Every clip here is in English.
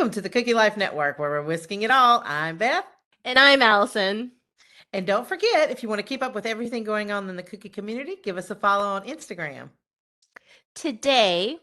Welcome to the Cookie Life Network, where we're whisking it all. I'm Beth. And I'm Alison. And don't forget, if you want to keep up with everything going on in the cookie community, give us a follow on Instagram. Today,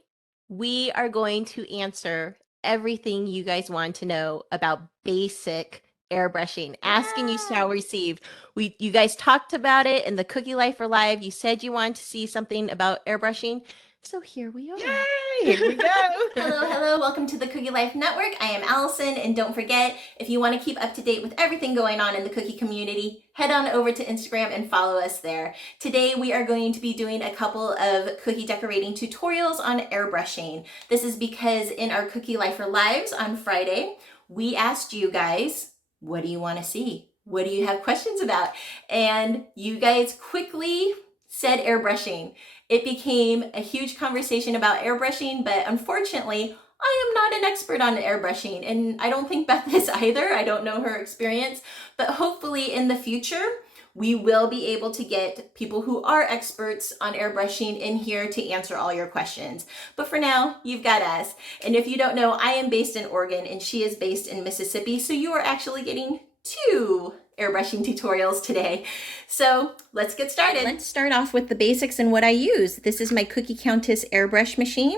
we are going to answer everything you guys want to know about basic airbrushing. Asking you shall receive. You guys talked about it in the Cookie Lyfer Live. You said you wanted to see something about airbrushing. So here we are. Yay! Here we go. Hello. Welcome to the Cookie Life Network. I am Alison, and don't forget, if you want to keep up to date with everything going on in the cookie community, head on over to Instagram and follow us there. Today, we are going to be doing a couple of cookie decorating tutorials on airbrushing. This is because in our Cookie Lifer Lives on Friday, we asked you guys, what do you want to see? What do you have questions about? And you guys quickly said airbrushing. It became a huge conversation about airbrushing, but unfortunately, I am not an expert on airbrushing, and I don't think Beth is either. I don't know her experience, but hopefully in the future, we will be able to get people who are experts on airbrushing in here to answer all your questions. But for now, you've got us. And if you don't know, I am based in Oregon and she is based in Mississippi, so you are actually getting two airbrushing tutorials today. So let's get started. Let's start off with the basics and what I use. This is my Cookie Countess airbrush machine.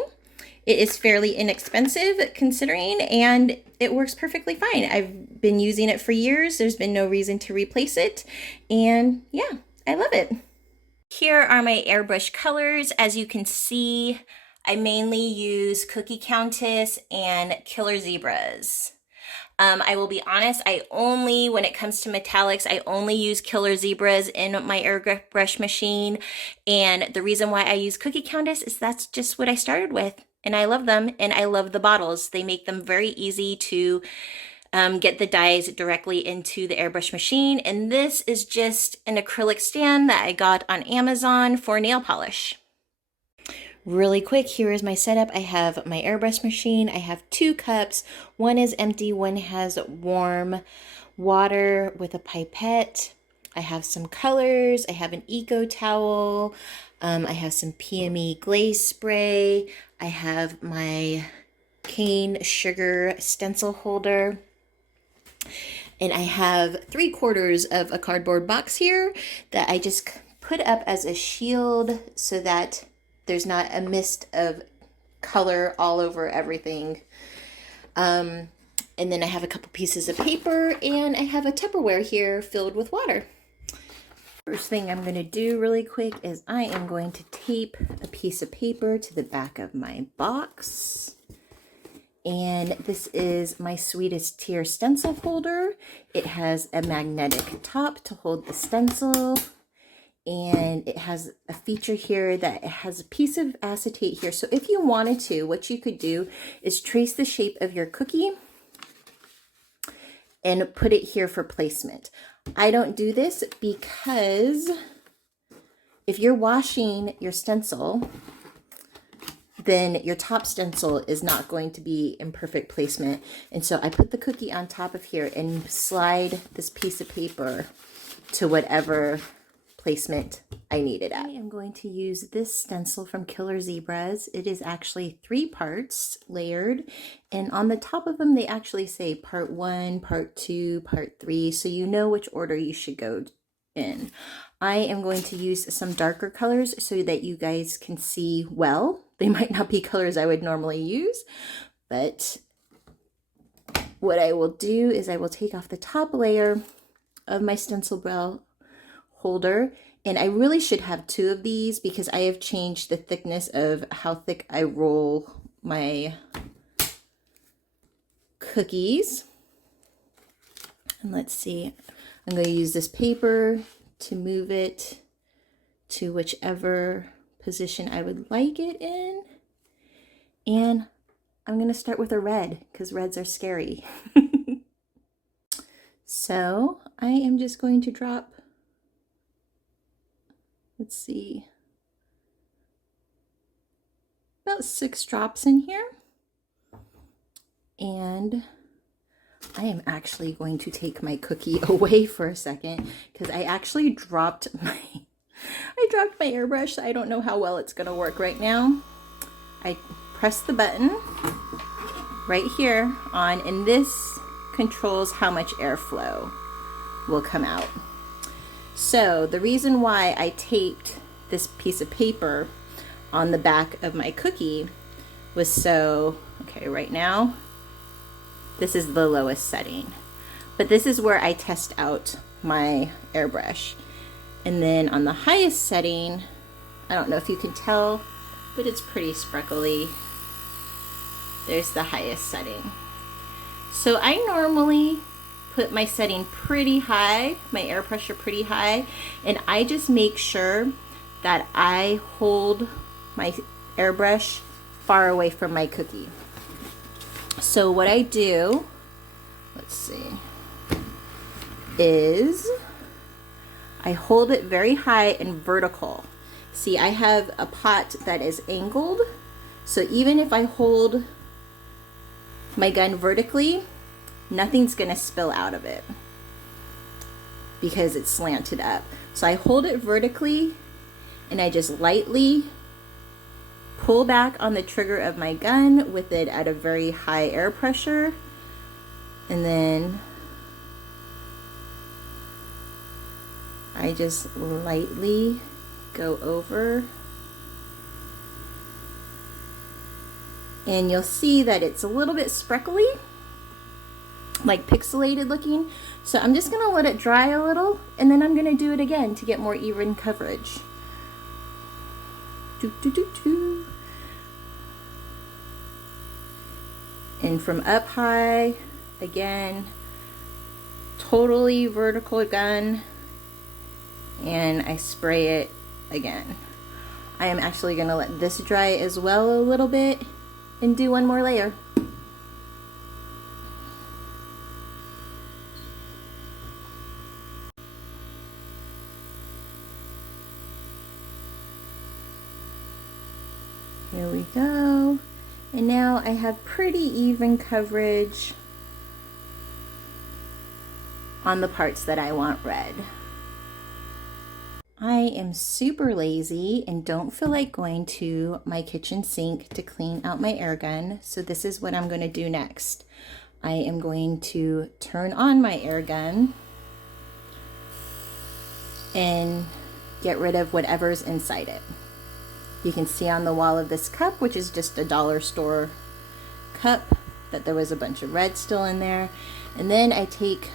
It is fairly inexpensive considering, and it works perfectly fine. I've been using it for years. There's been no reason to replace it. And yeah, I love it. Here are my airbrush colors. As you can see, I mainly use Cookie Countess and Killer Zebras. I will be honest, when it comes to metallics, I only use Killer Zebras in my airbrush machine. And the reason why I use Cookie Countess is that's just what I started with. And I love them, and I love the bottles. They make them very easy to get the dyes directly into the airbrush machine. And this is just an acrylic stand that I got on Amazon for nail polish. Really quick, here is my setup. I have my airbrush machine. I have 2 cups. One is empty, one has warm water with a pipette. I have some colors. I have an eco towel. I have some Pme Glaze Spray. I have my cane sugar stencil holder. And I have 3/4 of a cardboard box here that I just put up as a shield so that there's not a mist of color all over everything. And then I have a couple pieces of paper, and I have a Tupperware here filled with water. First thing I'm going to do really quick is I am going to tape a piece of paper to the back of my box. And this is my Sweetest Tiers stencil holder. It has a magnetic top to hold the stencil. And it has a feature here that it has a piece of acetate here. So if you wanted to, what you could do is trace the shape of your cookie and put it here for placement. I don't do this because if you're washing your stencil, then your top stencil is not going to be in perfect placement. And so I put the cookie on top of here and slide this piece of paper to whatever placement I need it at. I am going to use this stencil from Killer Zebras. It is actually 3 parts layered, and on the top of them they actually say part 1, part 2, part 3, so you know which order you should go in. I am going to use some darker colors so that you guys can see well. They might not be colors I would normally use, but what I will do is I will take off the top layer of my stencil bell holder, and I really should have 2 of these because I have changed the thickness of how thick I roll my cookies. And let's see, I'm going to use this paper to move it to whichever position I would like it in. And I'm going to start with a red because reds are scary. So I am just going to drop, let's see, about 6 drops in here. And I am actually going to take my cookie away for a second because I actually dropped my airbrush. I don't know how well it's going to work right now. I press the button right here on, and this controls how much airflow will come out. So the reason why I taped this piece of paper on the back of my cookie was so, okay, right now, this is the lowest setting, but this is where I test out my airbrush. And then on the highest setting, I don't know if you can tell, but it's pretty sparkly. There's the highest setting. So I normally put my setting pretty high, my air pressure pretty high, and I just make sure that I hold my airbrush far away from my cookie. So what I do, let's see, is I hold it very high and vertical. See, I have a pot that is angled, so even if I hold my gun vertically, nothing's gonna spill out of it because it's slanted up. So I hold it vertically and I just lightly pull back on the trigger of my gun with it at a very high air pressure, and then I just lightly go over, and you'll see that it's a little bit spreckly, like pixelated looking. So I'm just gonna let it dry a little, and then I'm gonna do it again to get more even coverage. And from up high, again, totally vertical gun, and I spray it again. I am actually gonna let this dry as well a little bit and do one more layer. Here we go. And now I have pretty even coverage on the parts that I want red. I am super lazy and don't feel like going to my kitchen sink to clean out my air gun, so this is what I'm going to do next. I am going to turn on my air gun and get rid of whatever's inside it. You can see on the wall of this cup, which is just a dollar store cup, that there was a bunch of red still in there. And then I take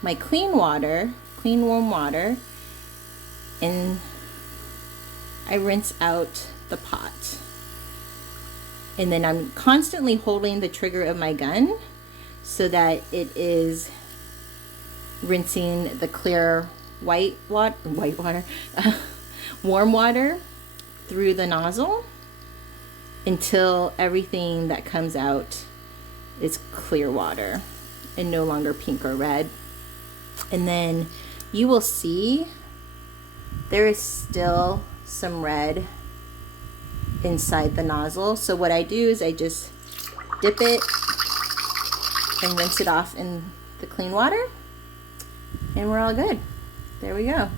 my clean water, clean warm water, and I rinse out the pot. And then I'm constantly holding the trigger of my gun so that it is rinsing the clear warm water through the nozzle until everything that comes out is clear water and no longer pink or red. And then you will see there is still some red inside the nozzle. So what I do is I just dip it and rinse it off in the clean water, and we're all good. There we go.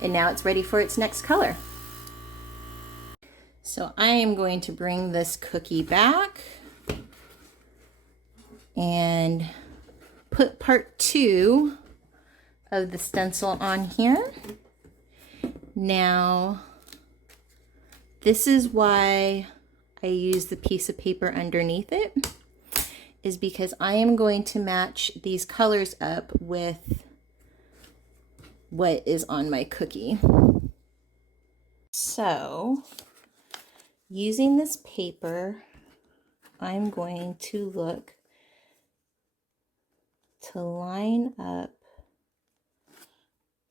And now it's ready for its next color. So I am going to bring this cookie back and put part 2 of the stencil on here. Now, this is why I use the piece of paper underneath it, is because I am going to match these colors up with what is on my cookie. So, using this paper, I'm going to look to line up.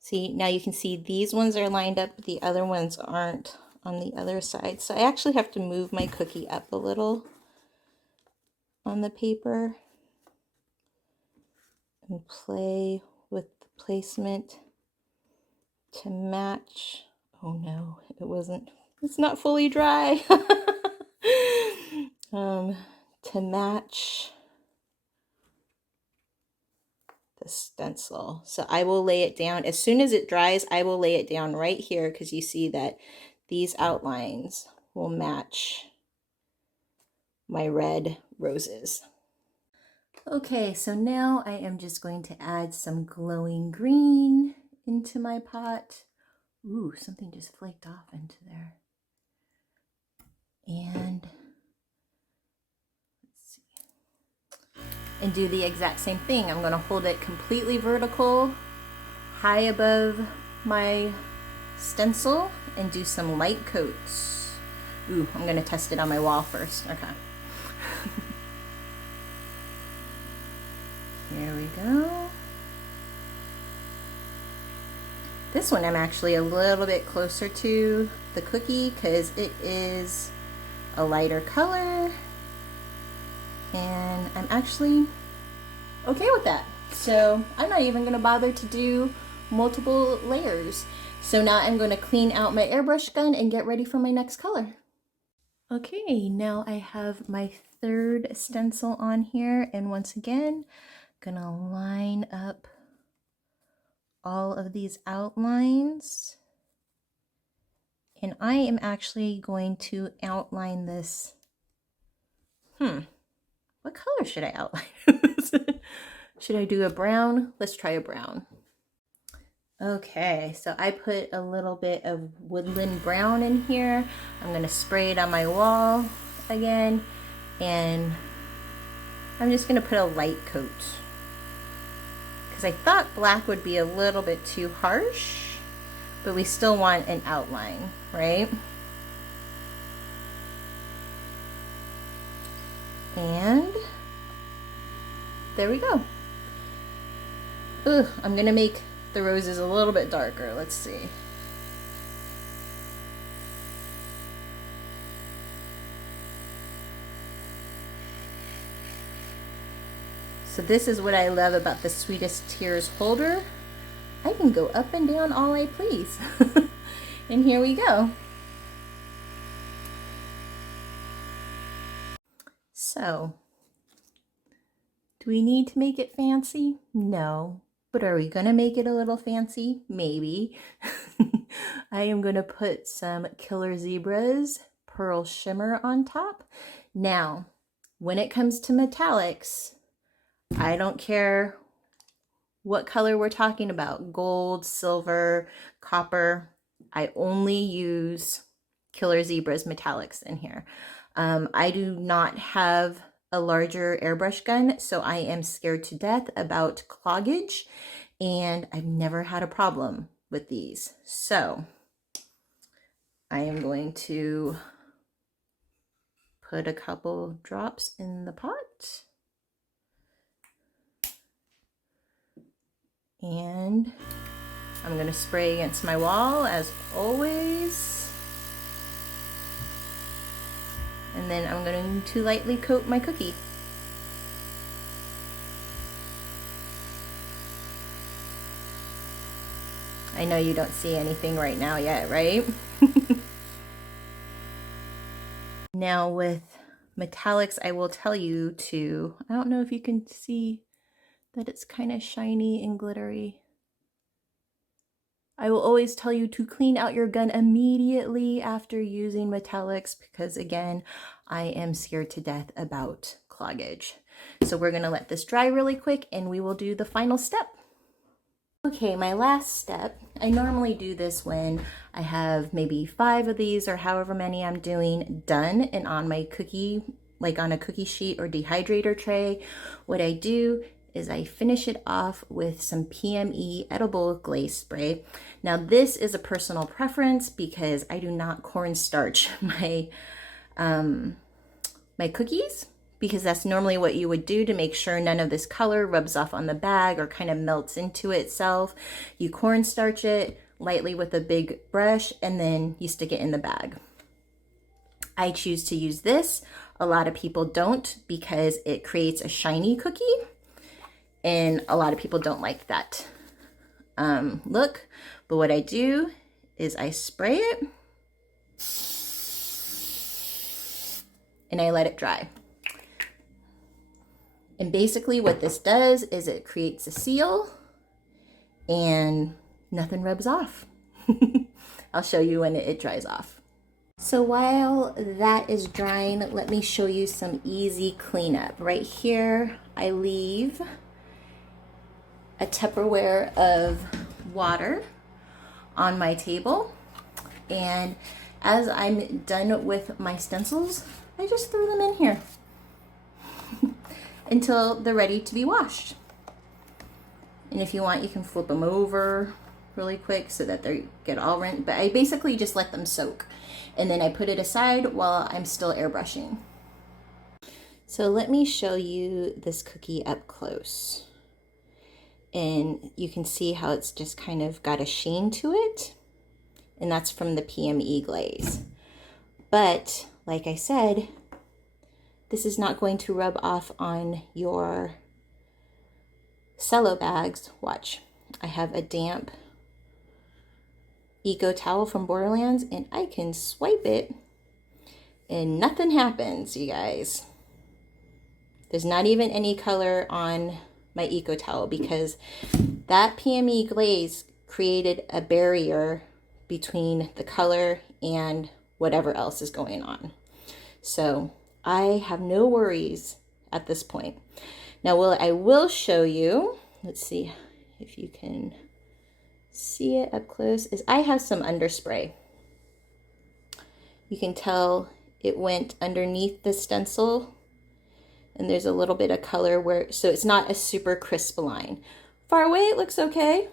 See, now you can see these ones are lined up, but the other ones aren't on the other side. So I actually have to move my cookie up a little on the paper and play with the placement to match. Oh no, it's not fully dry. To match the stencil. So I will lay it down as soon as it dries. I will lay it down right here because you see that these outlines will match my red roses. Okay, so now I am just going to add some glowing green into my pot. Ooh, something just flaked off into there. And let's see. And do the exact same thing. I'm going to hold it completely vertical, high above my stencil, and do some light coats. Ooh, I'm going to test it on my wall first. Okay. Here we go. This one I'm actually a little bit closer to the cookie because it is a lighter color, and I'm actually okay with that. So I'm not even going to bother to do multiple layers. So now I'm going to clean out my airbrush gun and get ready for my next color. Okay, now I have my third stencil on here, and once again, gonna line up all of these outlines. And I am actually going to outline this. What color should I outline this? Should I do a brown? Let's try a brown. Okay, so I put a little bit of woodland brown in here. I'm gonna spray it on my wall again, and I'm just gonna put a light coat because I thought black would be a little bit too harsh, but we still want an outline, right? And there we go. Ugh, I'm gonna make the roses a little bit darker. Let's see. So this is what I love about the Sweetest Tiers holder. I can go up and down all I please. And here we go. So, do we need to make it fancy? No. But are we going to make it a little fancy? Maybe. I am going to put some Killer Zebras Pearl Shimmer on top. Now, when it comes to metallics, I don't care what color we're talking about. Gold, silver, copper. I only use Killer Zebras metallics in here. I do not have a larger airbrush gun, so I am scared to death about cloggage, and I've never had a problem with these. So I am going to put a couple drops in the pot, and I'm going to spray against my wall as always. And then I'm going to lightly coat my cookie. I know you don't see anything right now yet, right? Now with metallics, I will tell you to, I don't know if you can see that it's kind of shiny and glittery. I will always tell you to clean out your gun immediately after using metallics because, again, I am scared to death about cloggage. So we're going to let this dry really quick and we will do the final step. Okay, my last step, I normally do this when I have maybe 5 of these or however many I'm doing done and on my cookie, like on a cookie sheet or dehydrator tray. What I do is I finish it off with some Pme Edible Glaze Spray. Now this is a personal preference because I do not cornstarch my my cookies, because that's normally what you would do to make sure none of this color rubs off on the bag or kind of melts into itself. You cornstarch it lightly with a big brush and then you stick it in the bag. I choose to use this. A lot of people don't because it creates a shiny cookie. And a lot of people don't like that look. But what I do is I spray it and I let it dry. And basically what this does is it creates a seal and nothing rubs off. I'll show you when it dries off. So while that is drying, let me show you some easy cleanup. Right here, I leave a Tupperware of water on my table. And as I'm done with my stencils, I just throw them in here until they're ready to be washed. And if you want, you can flip them over really quick so that they get all rinsed. But I basically just let them soak. And then I put it aside while I'm still airbrushing. So let me show you this cookie up close. And you can see how it's just kind of got a sheen to it. And that's from the Pme glaze. But like I said, this is not going to rub off on your cello bags. Watch, I have a damp eco towel from Borderlands and I can swipe it and nothing happens, you guys. There's not even any color on my eco towel because that Pme glaze created a barrier between the color and whatever else is going on. So I have no worries at this point. Now, I will show you, let's see if you can see it up close, is I have some underspray. You can tell it went underneath the stencil and there's a little bit of color where, so it's not a super crisp line. Far away it looks okay,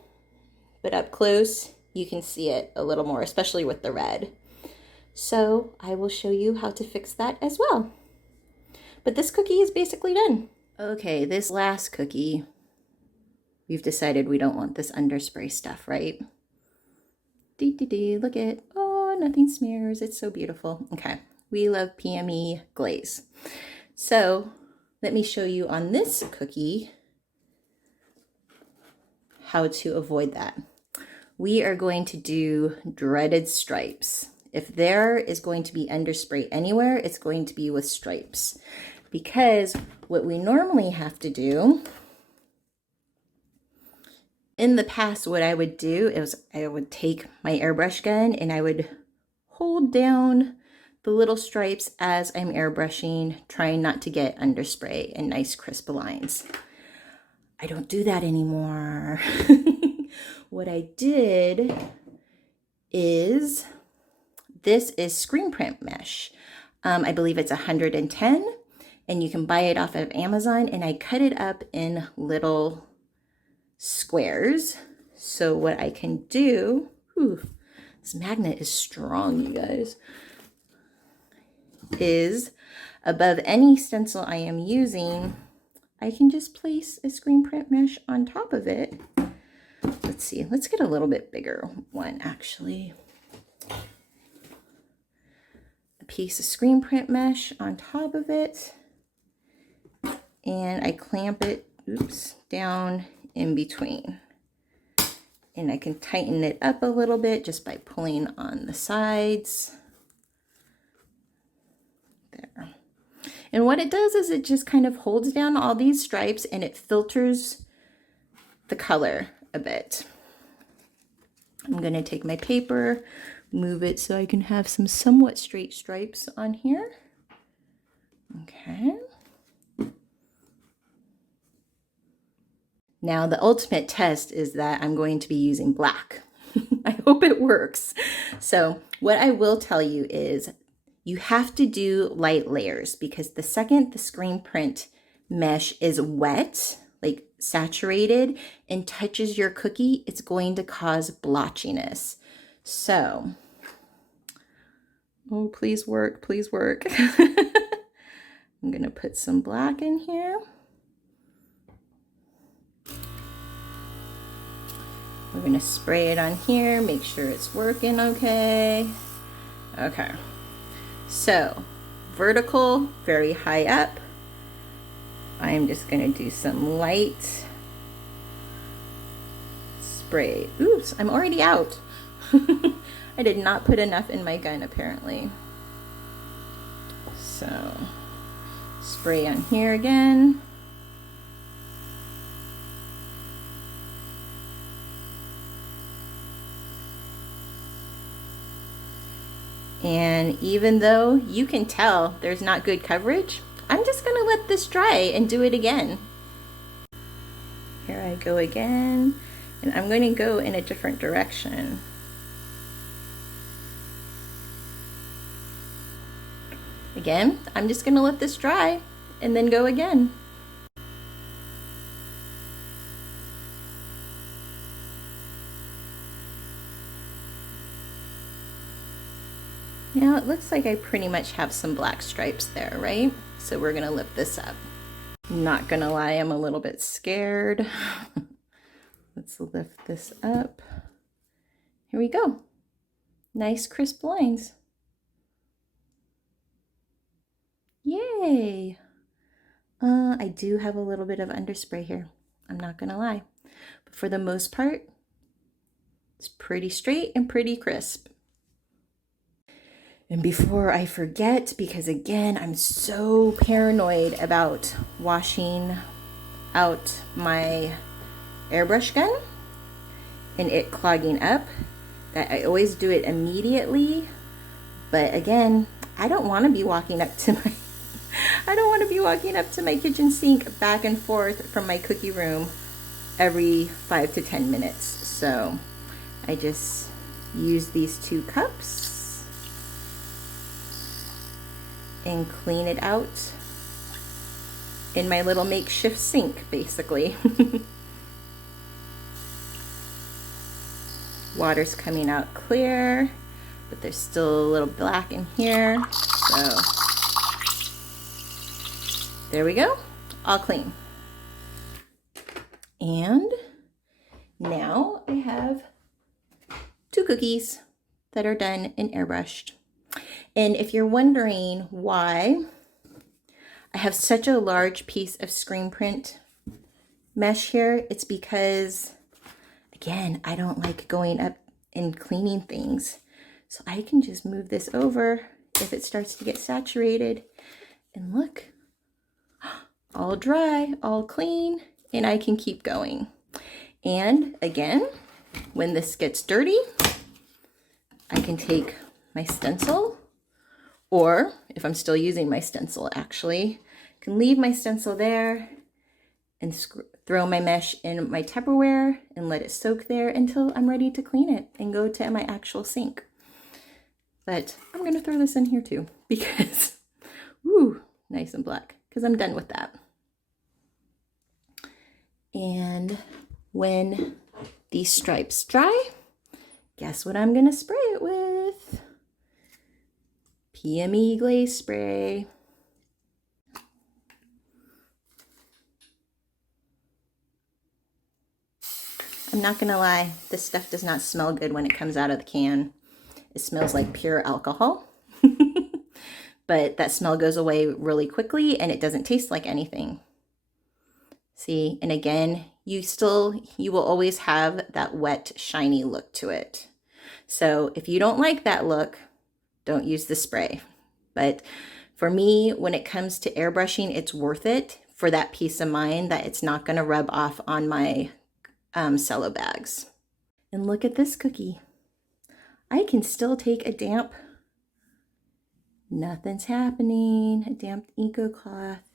but up close you can see it a little more, especially with the red. So I will show you how to fix that as well. But this cookie is basically done. Okay, this last cookie, we've decided we don't want this underspray stuff, right? Look at, oh, nothing smears. It's so beautiful. Okay, we love Pme glaze. So let me show you on this cookie how to avoid that. We are going to do dreaded stripes. If there is going to be underspray anywhere, it's going to be with stripes. Because what we normally have to do, in the past, what I would do is I would take my airbrush gun and I would hold down the little stripes as I'm airbrushing, trying not to get underspray and nice crisp lines. I don't do that anymore. What I did is, this is screen print mesh. I believe it's 110 and you can buy it off of Amazon, and I cut it up in little squares. So what I can do, this magnet is strong, you guys, is above any stencil I am using, I can just place a screen print mesh on top of it. Let's see, let's get a little bit bigger one actually. A piece of screen print mesh on top of it, and I clamp it, down in between. And I can tighten it up a little bit just by pulling on the sides. There. And what it does is it just kind of holds down all these stripes and it filters the color a bit. I'm going to take my paper, move it so I can have some somewhat straight stripes on here. Okay. Now the ultimate test is that I'm going to be using black. I hope it works. So what I will tell you is you have to do light layers, because the second the screen print mesh is wet, like saturated, and touches your cookie, it's going to cause blotchiness. So, oh, please work, please work. I'm gonna put some black in here. We're going to spray it on here, make sure it's working okay. Okay, so vertical, very high up. I'm just going to do some light spray. Oops, I'm already out. I did not put enough in my gun apparently. So spray on here again. And And even though you can tell there's not good coverage, I'm just gonna let this dry and do it again. Here I go again, and I'm going to go in a different direction. Again, I'm just gonna let this dry and then go again. Now it looks like I pretty much have some black stripes there, right? So we're gonna lift this up. Not gonna lie, I'm a little bit scared. Let's lift this up. Here we go. Nice crisp lines. Yay! I do have a little bit of underspray here. I'm not gonna lie. But for the most part, it's pretty straight and pretty crisp. And before I forget, because again, I'm so paranoid about washing out my airbrush gun and it clogging up, that I always do it immediately. But again, I don't want to be walking up to my kitchen sink back and forth from my cookie room every 5 to 10 minutes. So I just use these 2 cups and clean it out in my little makeshift sink, basically. Water's coming out clear, but there's still a little black in here. So there we go, all clean. And now I have 2 cookies that are done and airbrushed. And if you're wondering why I have such a large piece of screen print mesh here, it's because, again, I don't like going up and cleaning things. So I can just move this over if it starts to get saturated. And look, all dry, all clean, and I can keep going. And again, when this gets dirty, I can take my stencil, or if I'm still using my stencil, actually, I can leave my stencil there and throw my mesh in my Tupperware and let it soak there until I'm ready to clean it and go to my actual sink. But I'm gonna throw this in here too, because, woo, nice and black, because I'm done with that. And when these stripes dry, guess what I'm gonna spray it with? Pme Glaze Spray. I'm not gonna lie, this stuff does not smell good when it comes out of the can. It smells like pure alcohol. But that smell goes away really quickly and it doesn't taste like anything. See, and again, you will always have that wet, shiny look to it. So if you don't like that look, don't use the spray. But for me, when it comes to airbrushing, it's worth it for that peace of mind that it's not gonna rub off on my cello bags. And look at this cookie. I can still take a damp, nothing's happening, a damp eco cloth,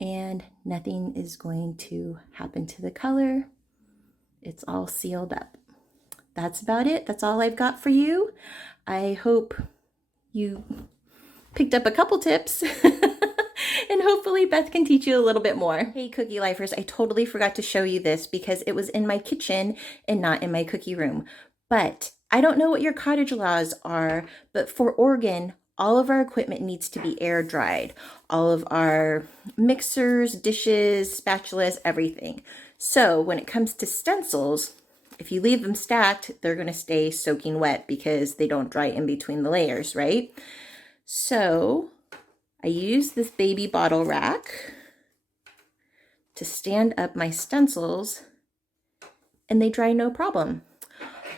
and nothing is going to happen to the color. It's all sealed up. That's about it. That's all I've got for you. I hope you picked up a couple tips. And hopefully Beth can teach you a little bit more. Hey Cookie Lifers, I totally forgot to show you this because it was in my kitchen and not in my cookie room. But I don't know what your cottage laws are, but for Oregon, all of our equipment needs to be air dried. All of our mixers, dishes, spatulas, everything. So when it comes to stencils, if you leave them stacked, they're gonna stay soaking wet because they don't dry in between the layers, right? So I use this baby bottle rack to stand up my stencils and they dry no problem.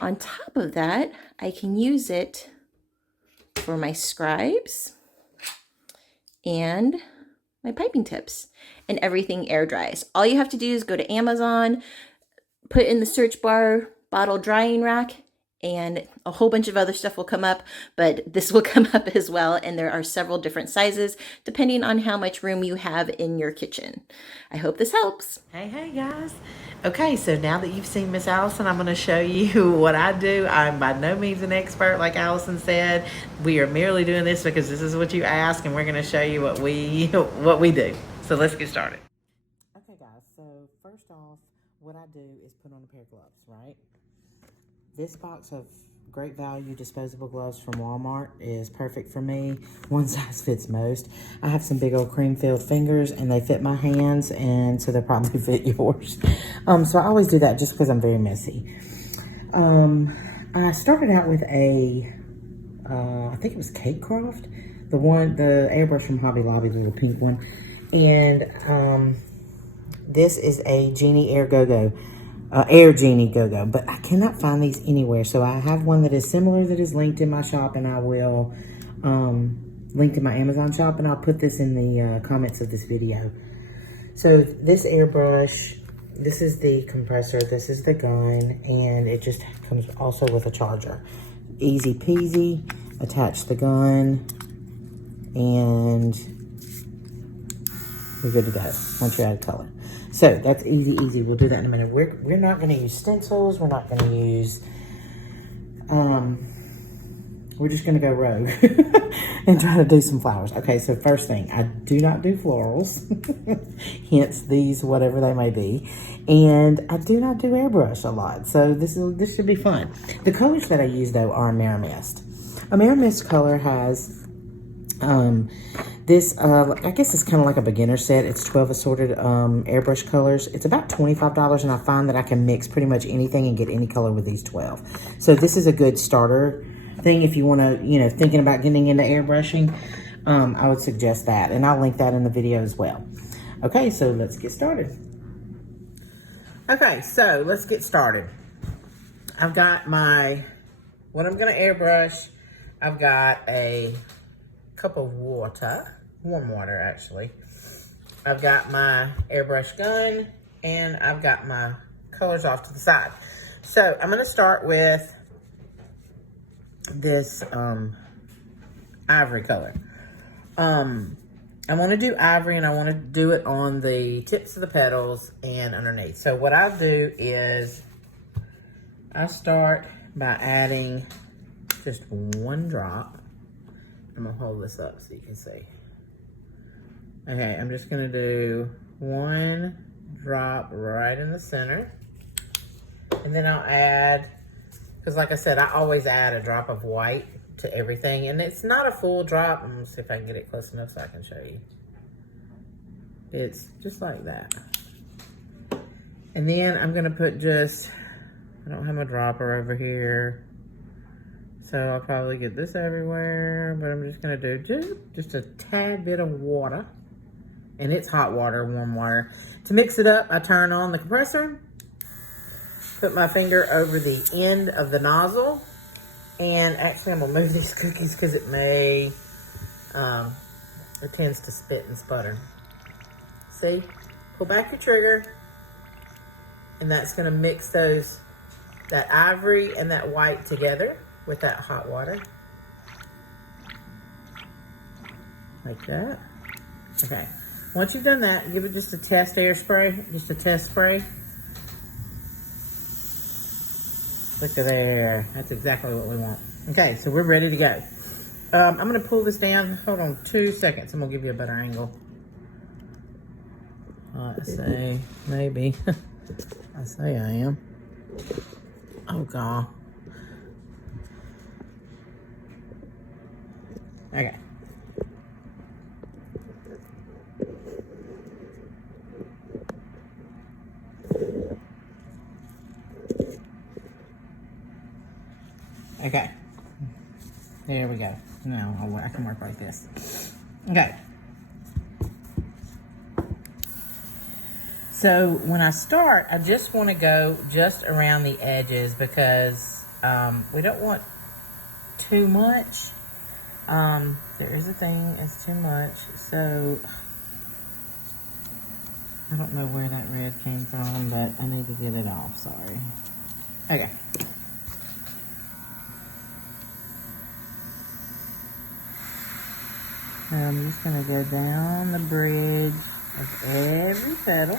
On top of that, I can use it for my scribes and my piping tips, and everything air dries. All you have to do is go to Amazon, put in the search bar bottle drying rack, and a whole bunch of other stuff will come up, but this will come up as well. And there are several different sizes depending on how much room you have in your kitchen. I hope this helps. Hey guys. Okay, so now that you've seen Miss Allison, I'm going to show you what I do. I'm by no means an expert, like Allison said. We are merely doing this because this is what you ask, and we're going to show you what we do. So let's get started. Okay guys, so first off, what I do is put on a pair of gloves, right? This box of Great Value disposable gloves from Walmart is perfect for me. One size fits most. I have some big old cream-filled fingers, and they fit my hands, and so they'll probably fit yours. So I always do that just because I'm very messy. I started out with a, I think it was Cake Craft, the airbrush from Hobby Lobby, the little pink one, and this is a Genie Air Genie Go-Go, but I cannot find these anywhere. So I have one that is similar that is linked in my shop, and I will link to my Amazon shop, and I'll put this in the comments of this video. So this airbrush, this is the compressor, this is the gun, and it just comes also with a charger. Easy peasy, attach the gun, and we're good to go once you're out of color. So that's easy. We'll do that in a minute. We're not going to use stencils. We're not going to use, we're just going to go rogue and try to do some flowers. Okay, so first thing, I do not do florals, hence these, whatever they may be. And I do not do airbrush a lot. So this should be fun. The colors that I use though are Amerimist. Amerimist color has, this, I guess it's kind of like a beginner set. It's 12 assorted airbrush colors. It's about $25, and I find that I can mix pretty much anything and get any color with these 12. So this is a good starter thing if you want to, thinking about getting into airbrushing. I would suggest that, and I'll link that in the video as well. Okay, so let's get started. Okay, so let's get started. I've got what I'm going to airbrush. I've got a cup of water, warm water actually. I've got my airbrush gun, and I've got my colors off to the side. So I'm going to start with this ivory color. I want to do ivory, and I want to do it on the tips of the petals and underneath. So what I do is I start by adding just one drop. I'm gonna hold this up so you can see. Okay, I'm just gonna do one drop right in the center. And then I'll add, because like I said, I always add a drop of white to everything. And it's not a full drop. I'm gonna see if I can get it close enough so I can show you. It's just like that. And then I'm gonna put I don't have my dropper over here. So I'll probably get this everywhere, but I'm just gonna do just a tad bit of water. And it's hot water, warm water. To mix it up, I turn on the compressor, put my finger over the end of the nozzle, and actually I'm gonna move these cookies because it tends to spit and sputter. See, pull back your trigger, and that's gonna mix that ivory and that white together with that hot water, like that. Okay, once you've done that, give it just a test spray. Look at there, that's exactly what we want. Okay, so we're ready to go. I'm gonna pull this down, hold on 2 seconds, I'm gonna give you a better angle. I say, maybe, I say I am. Oh God. Okay. Okay. There we go. Now I can work like this. Okay. So when I start, I just want to go just around the edges because we don't want too much. There is a thing, it's too much, so I don't know where that red came from, but I need to get it off, sorry. Okay. And I'm just going to go down the bridge of every petal.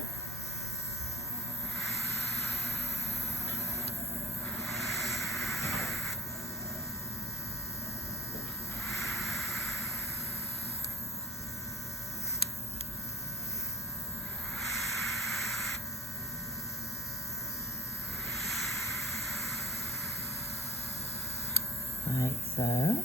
Like so.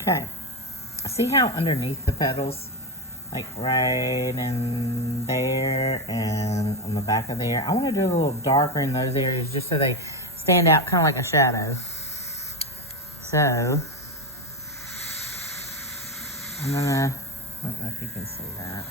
Okay, see how underneath the petals, like right in there and on the back of there, I want to do a little darker in those areas just so they stand out kind of like a shadow. So, I'm gonna, I don't know if you can see that.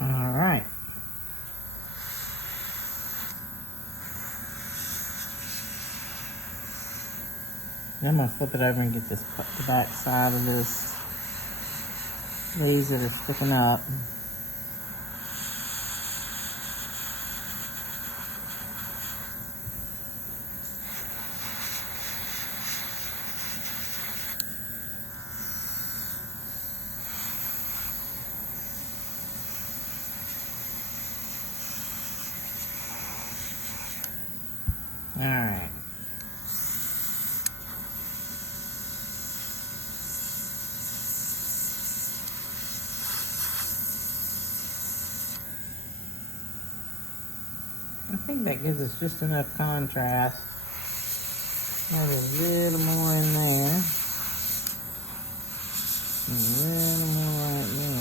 All right. Now I'm going to flip it over and get this, the back side of this, leaves that are sticking up. All right. I think that gives us just enough contrast. Have a little more in there. A little more right there.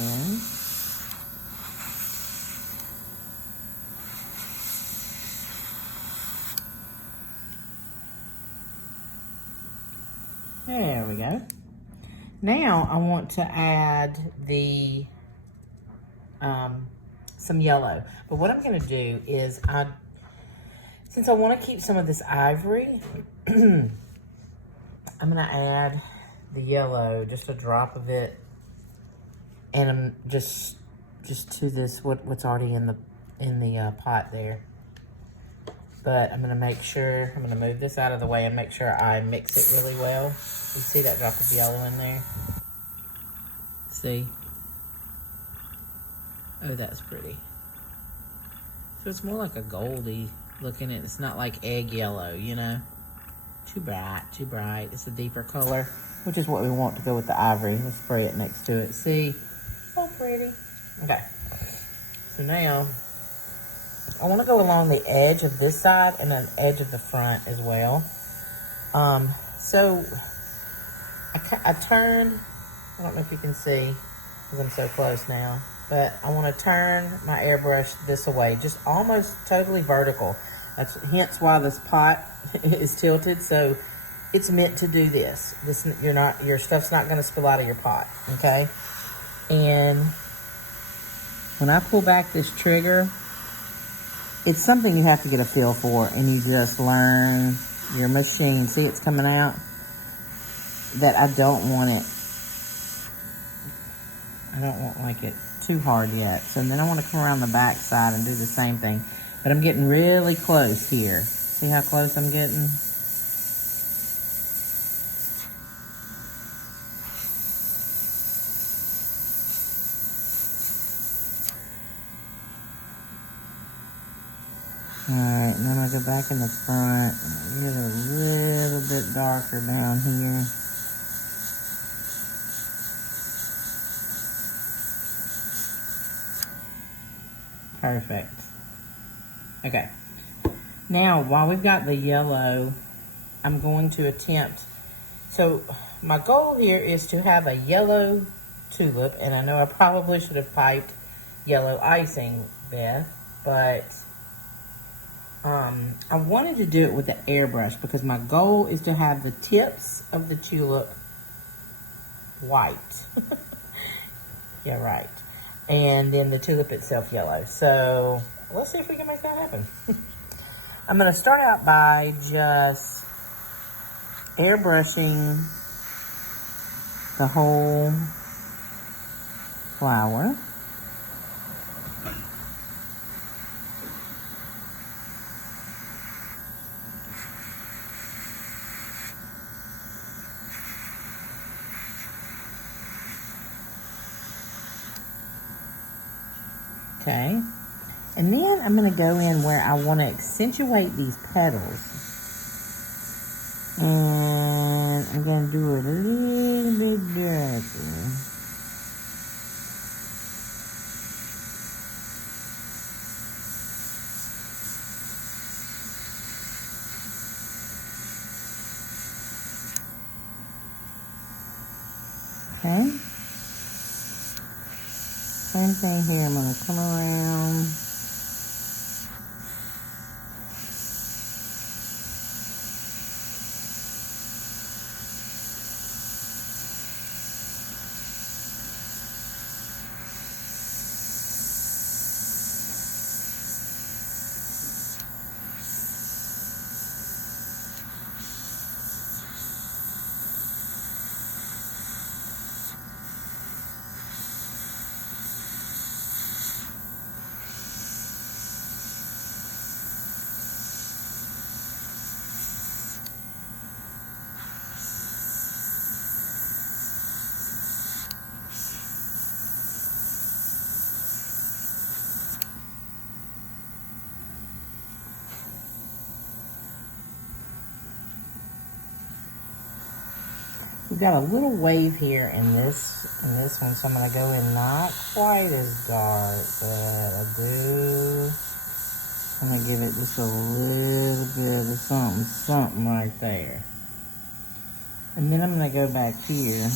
There we go. Now I want to add the some yellow. But what I'm going to do is, since I want to keep some of this ivory, I'm going to add the yellow, just a drop of it, and I'm just to this what's already in the pot there. But I'm going to make sure, I'm going to move this out of the way and make sure I mix it really well. You see that drop of yellow in there? See? Oh, that's pretty. So it's more like a goldy looking. It's not like egg yellow, you know? Too bright, too bright. It's a deeper color, which is what we want to go with the ivory. Let's spray it next to it. See? So pretty. Okay. So now, I want to go along the edge of this side and the edge of the front as well. So, I turned, I don't know if you can see, because I'm so close now, but I want to turn my airbrush this way, just almost totally vertical. That's hence why this pot is tilted. So it's meant to do this. Your stuff's not going to spill out of your pot, okay? And when I pull back this trigger, it's something you have to get a feel for, and you just learn your machine. See, it's coming out. That I don't want like it too hard yet. So then I want to come around the back side and do the same thing. But I'm getting really close here. See how close I'm getting? Alright, and then I'll go back in the front and get a little bit darker down here. Perfect. Okay. Now, while we've got the yellow, I'm going to attempt, so my goal here is to have a yellow tulip, and I know I probably should have piped yellow icing, Beth, but I wanted to do it with the airbrush because my goal is to have the tips of the tulip white. Yeah, right. And then the tulip itself yellow. So let's see if we can make that happen. I'm going to start out by just airbrushing the whole flower. Okay, and then I'm going to go in where I want to accentuate these petals. And I'm going to do it a little bit darker. Okay. Same thing here, I'm going to come around. We've got a little wave here in this one, so I'm going to go in not quite as dark, but I do. I'm going to give it just a little bit of something right there. And then I'm going to go back here.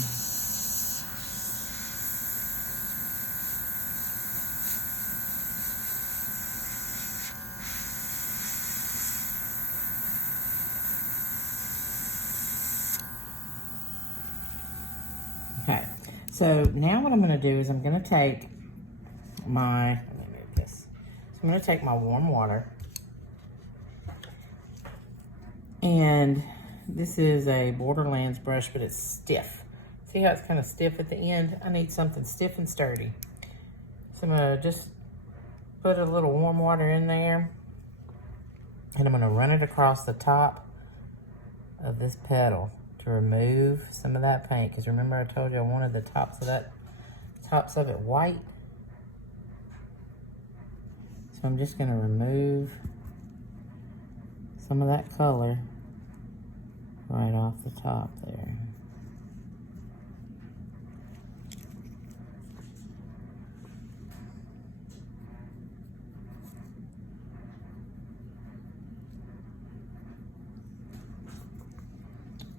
Okay, so now what I'm going to do is I'm going to take my, let me move this. So I'm going to take my warm water, and this is a Borderlands brush, but it's stiff. See how it's kind of stiff at the end? I need something stiff and sturdy. So I'm going to just put a little warm water in there, and I'm going to run it across the top of this petal to remove some of that paint, because remember I told you I wanted the tops of it white. So I'm just going to remove some of that color right off the top there.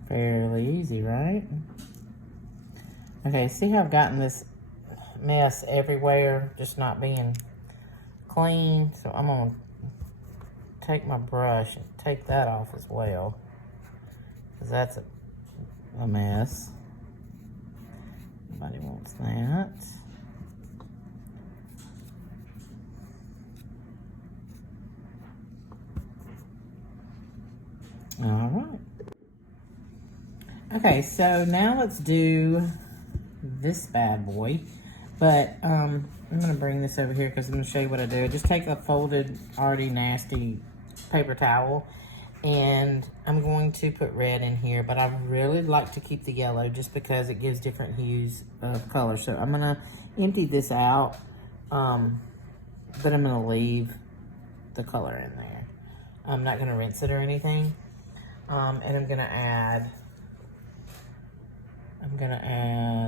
Fairly easy, right? Okay, see how I've gotten this mess everywhere, just not being clean? So I'm gonna take my brush and take that off as well, because that's a mess. Nobody wants that. All right. Okay, so now let's do this bad boy. But I'm going to bring this over here because I'm going to show you what I do. I just take a folded, already nasty paper towel, and I'm going to put red in here, but I really like to keep the yellow just because it gives different hues of color. So I'm going to empty this out, but I'm going to leave the color in there. I'm not going to rinse it or anything. And I'm going to add,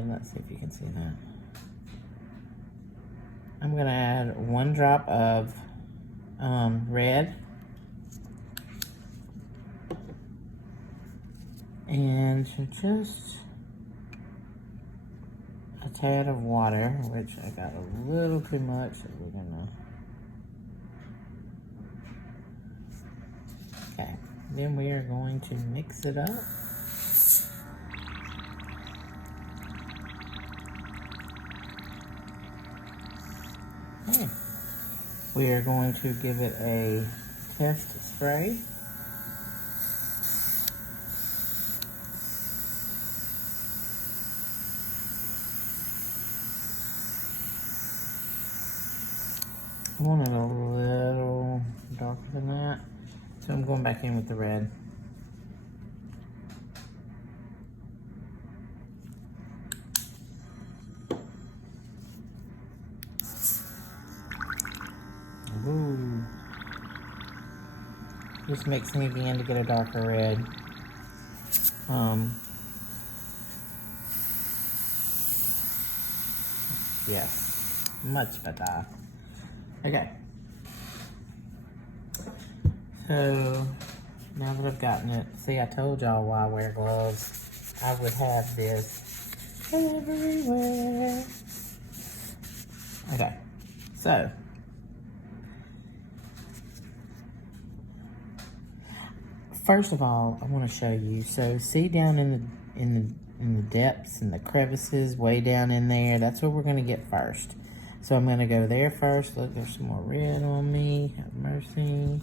let's see if you can see that. I'm going to add 1 drop of red. And just a tad of water, which I got a little too much, so we're gonna. Okay, then we are going to mix it up. Okay. We are going to give it a test spray. I want it a little darker than that, so I'm going back in with the red. Ooh. Just mixing again to get a darker red. Yes, much better. Okay. So now that I've gotten it, see, I told y'all why I wear gloves. I would have this everywhere. Okay, so first of all, I want to show you. So see down in the depths and the crevices, way down in there. That's what we're gonna get first. So I'm gonna go there first. Look, there's some more red on me. Have mercy.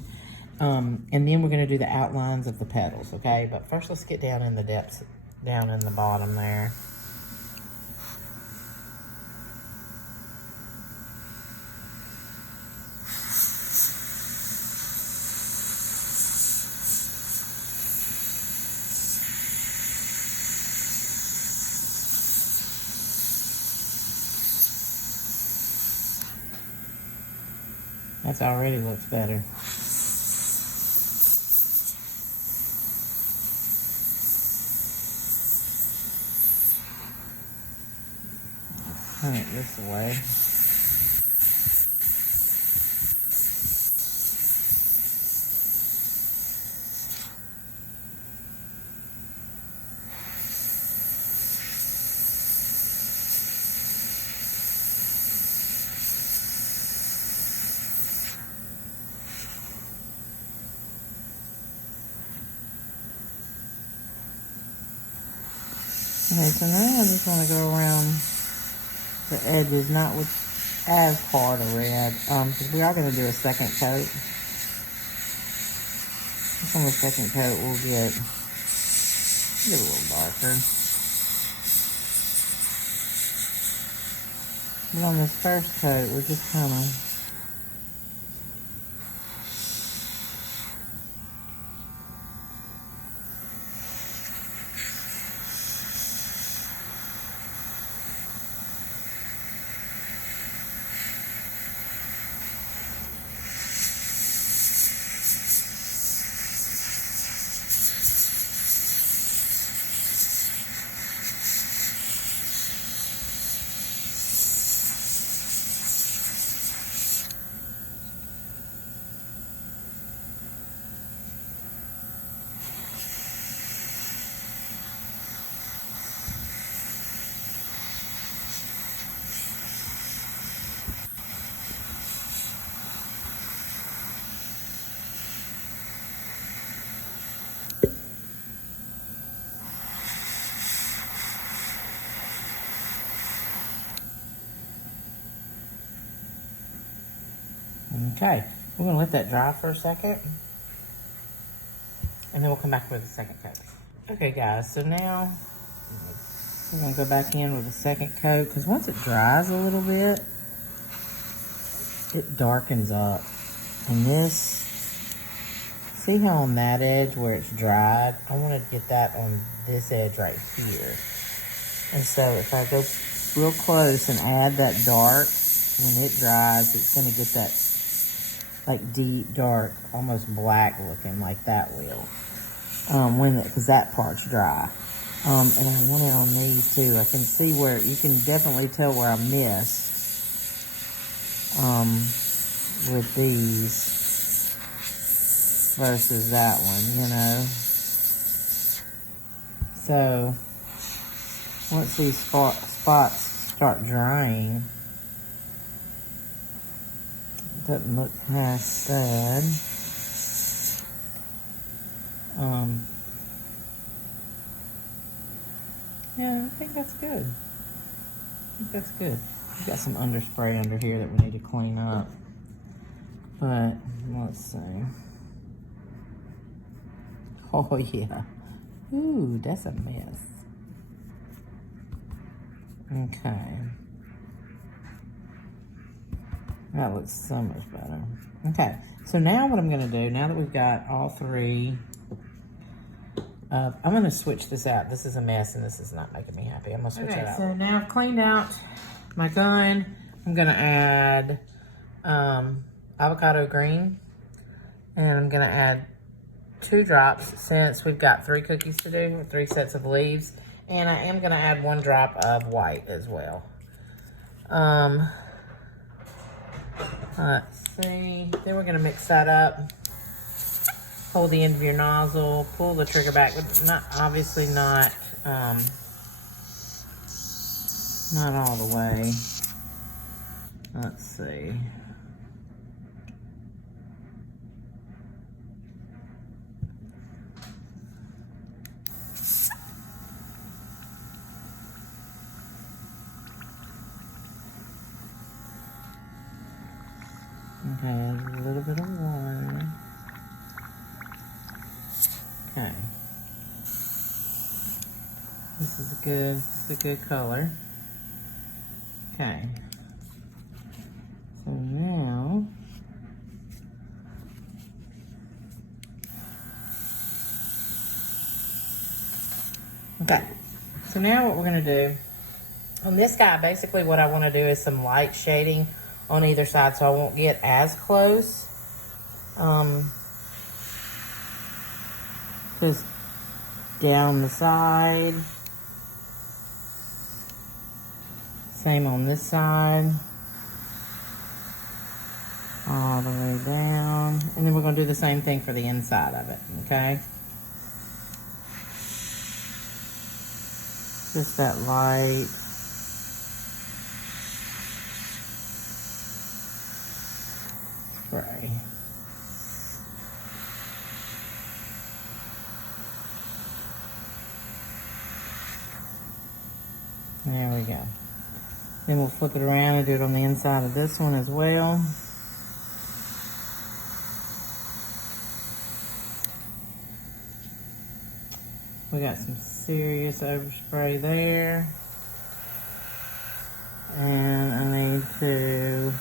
And then we're gonna do the outlines of the petals, okay? But first, let's get down in the depths, down in the bottom there. That already looks better. Turn it this way. Okay, so now I just want to go around the edges, not with as hard a red, because we are going to do a second coat. Just on the second coat, we'll get a little darker. But on this first coat, we're just kind of okay. We're going to let that dry for a second, and then we'll come back with the second coat. Okay, guys, so now We're gonna go back in with a second coat because once it dries a little bit, it darkens up. And this, see how on that edge where it's dried, I want to get that on this edge right here. And so if I go real close and add that dark, when it dries, it's gonna get that like deep, dark, almost black looking like that will. Because that part's dry. And I want it on these too. I can see where, you can definitely tell where I missed with these versus that one, you know. So once these spots start drying, doesn't look half bad. Yeah, I think that's good. I think that's good. We've got some underspray under here that we need to clean up. But let's see. Oh yeah. Ooh, that's a mess. Okay. That looks so much better. Okay, so now what I'm gonna do, now that we've got all three, I'm gonna switch this out. This is a mess and this is not making me happy. I'm gonna switch it out. So now I've cleaned out my gun. I'm gonna add avocado green, and I'm gonna add 2 drops since we've got 3 cookies to do, 3 sets of leaves, and I am gonna add 1 drop of white as well. Let's see. Then we're gonna mix that up. Hold the end of your nozzle, pull the trigger back, but not obviously not all the way. Let's see. Okay, a little bit of water. Okay. This is a good color. Okay. So now so now what we're gonna do on this guy, basically what I want to do is some light shading on either side so I won't get as close. Just down the side. Same on this side. All the way down. And then we're going to do the same thing for the inside of it, okay? Just that light. Spray. There we go. Then we'll flip it around and do it on the inside of this one as well. We got some serious overspray there. And I need to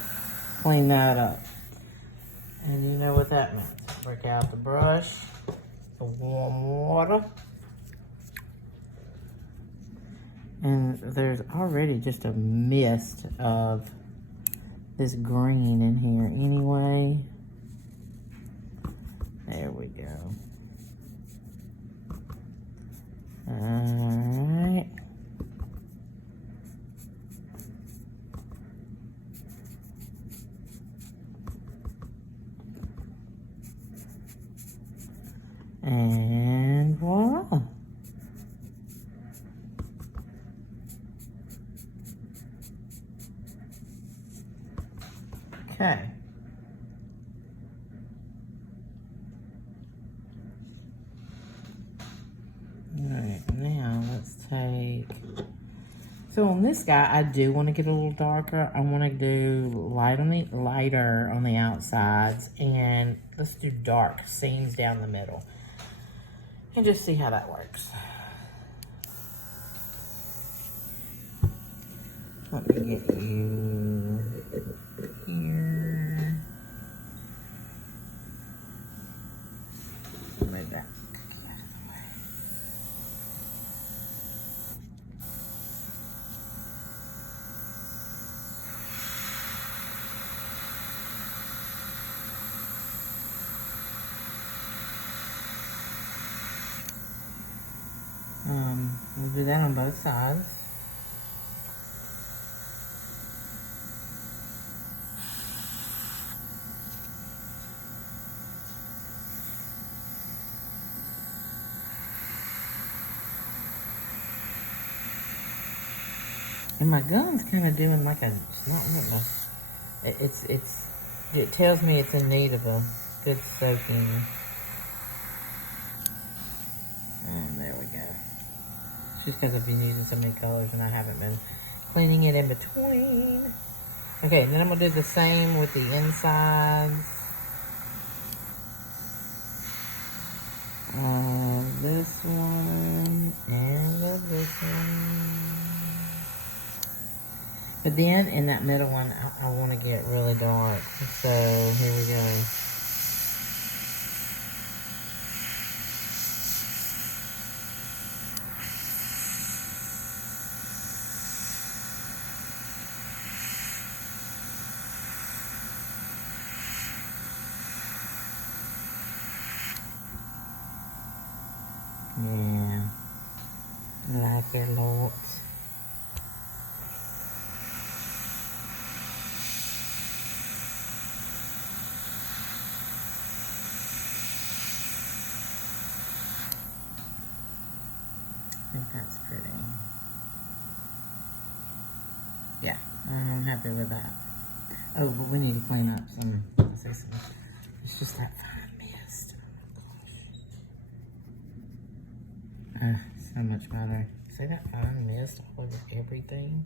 clean that up. And you know what that means. Break out the brush, the warm water. And there's already just a mist of this green in here anyway. There we go. Alright. And voila. Okay. Alright, now let's take, so on this guy, I do want to get a little darker. I want to do lighter on the outsides, and let's do dark seams down the middle. And just see how that works. Let me get you here. Move that cookie out of the way. We'll do that on both sides. And my gum's kind of doing like a, it's not really it tells me it's in need of a good soaking. And there we go. It's just because I've been using so many colors and I haven't been cleaning it in between. Okay, then I'm going to do the same with the insides. This one and this one. But then in that middle one, I want to get really dark. So here we go. Yeah, I like it a lot. I think that's pretty. Yeah, I'm happy with that. Oh, but we need to clean up some, it's just that fine mist. Oh my gosh. So much better. See that fine mist all over everything?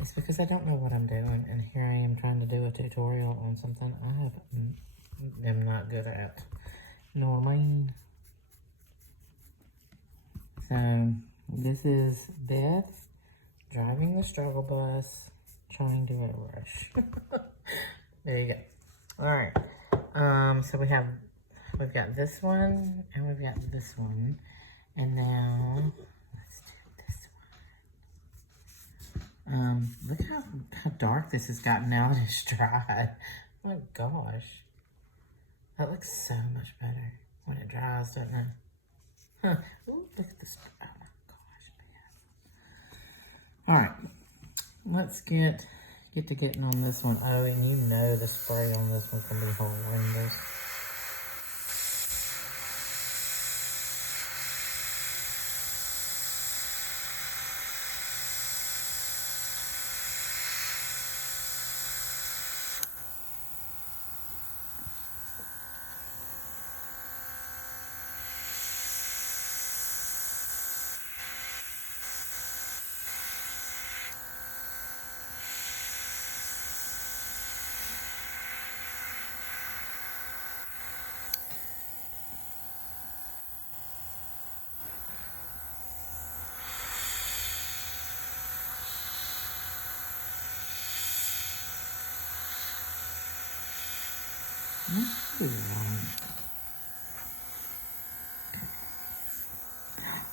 It's because I don't know what I'm doing, and here I am trying to do a tutorial on something I am not good at. You know what I mean? So, this is Beth driving the struggle bus, trying to airbrush. There you go. Alright. So we've got this one, and we've got this one. And now, let's do this one. Look how dark this has gotten now that it's dried. Oh my gosh. That looks so much better when it dries, doesn't it? Huh. Ooh, look at this. Oh my gosh, man. Alright. Let's get to getting on this one. Oh, and you know the spray on this one can be horrendous.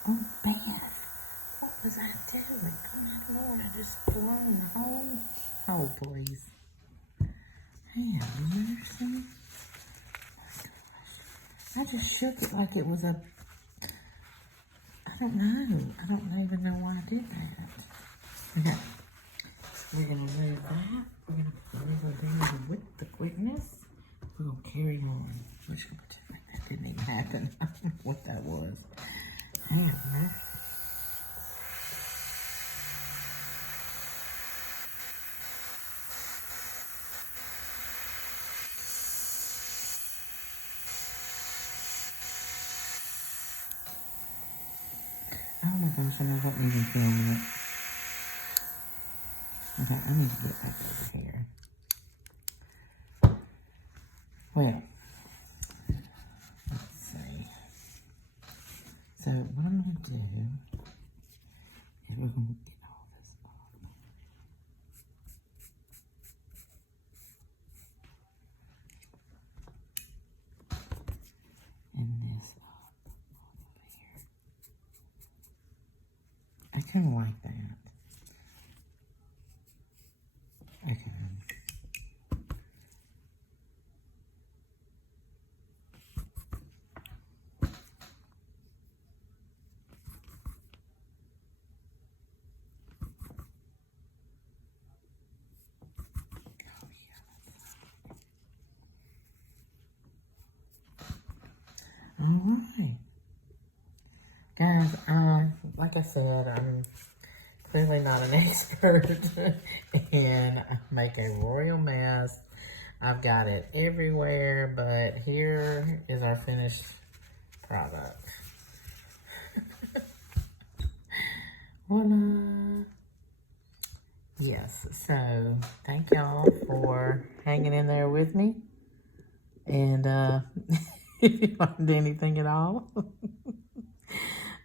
Oh, Beth, what was I doing? Oh my Lord, I just blown the whole hole, please. Have mercy. Oh my gosh. I just shook it like it was a, I don't know. I don't even know why I did that. Okay. We're going to move that. We're going to do it with the quickness. We're going to carry on. Let's go pretend like that didn't even happen. I don't know what that was. Hang on. Oh my gosh, I wasn't even filming it. Okay, I need to get back over here. Well, let's see. So what I'm going to do is we're going to get all this off. kind of like that. Okay. All right. Guys, like I said, I'm clearly not an expert and I make a royal mess. I've got it everywhere, but here is our finished product. Voila. Yes, so thank y'all for hanging in there with me. And if you learned anything at all.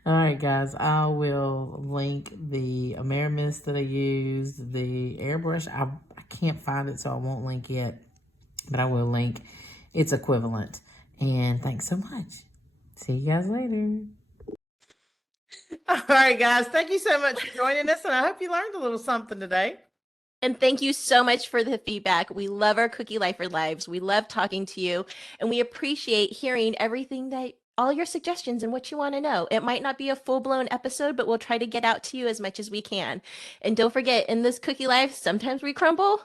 All right, guys, I will link the Amerimist that I used, the airbrush. I can't find it, so I won't link it, but I will link its equivalent. And thanks so much. See you guys later. All right, guys, thank you so much for joining us, and I hope you learned a little something today. And thank you so much for the feedback. We love our Cookie Lifer lives. We love talking to you, and we appreciate hearing everything that all your suggestions and what you want to know. It might not be a full-blown episode, but we'll try to get out to you as much as we can. And don't forget, in this cookie life, sometimes we crumble,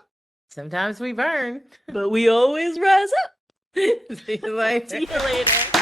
Sometimes we burn, but we always rise up. See you later. See you later.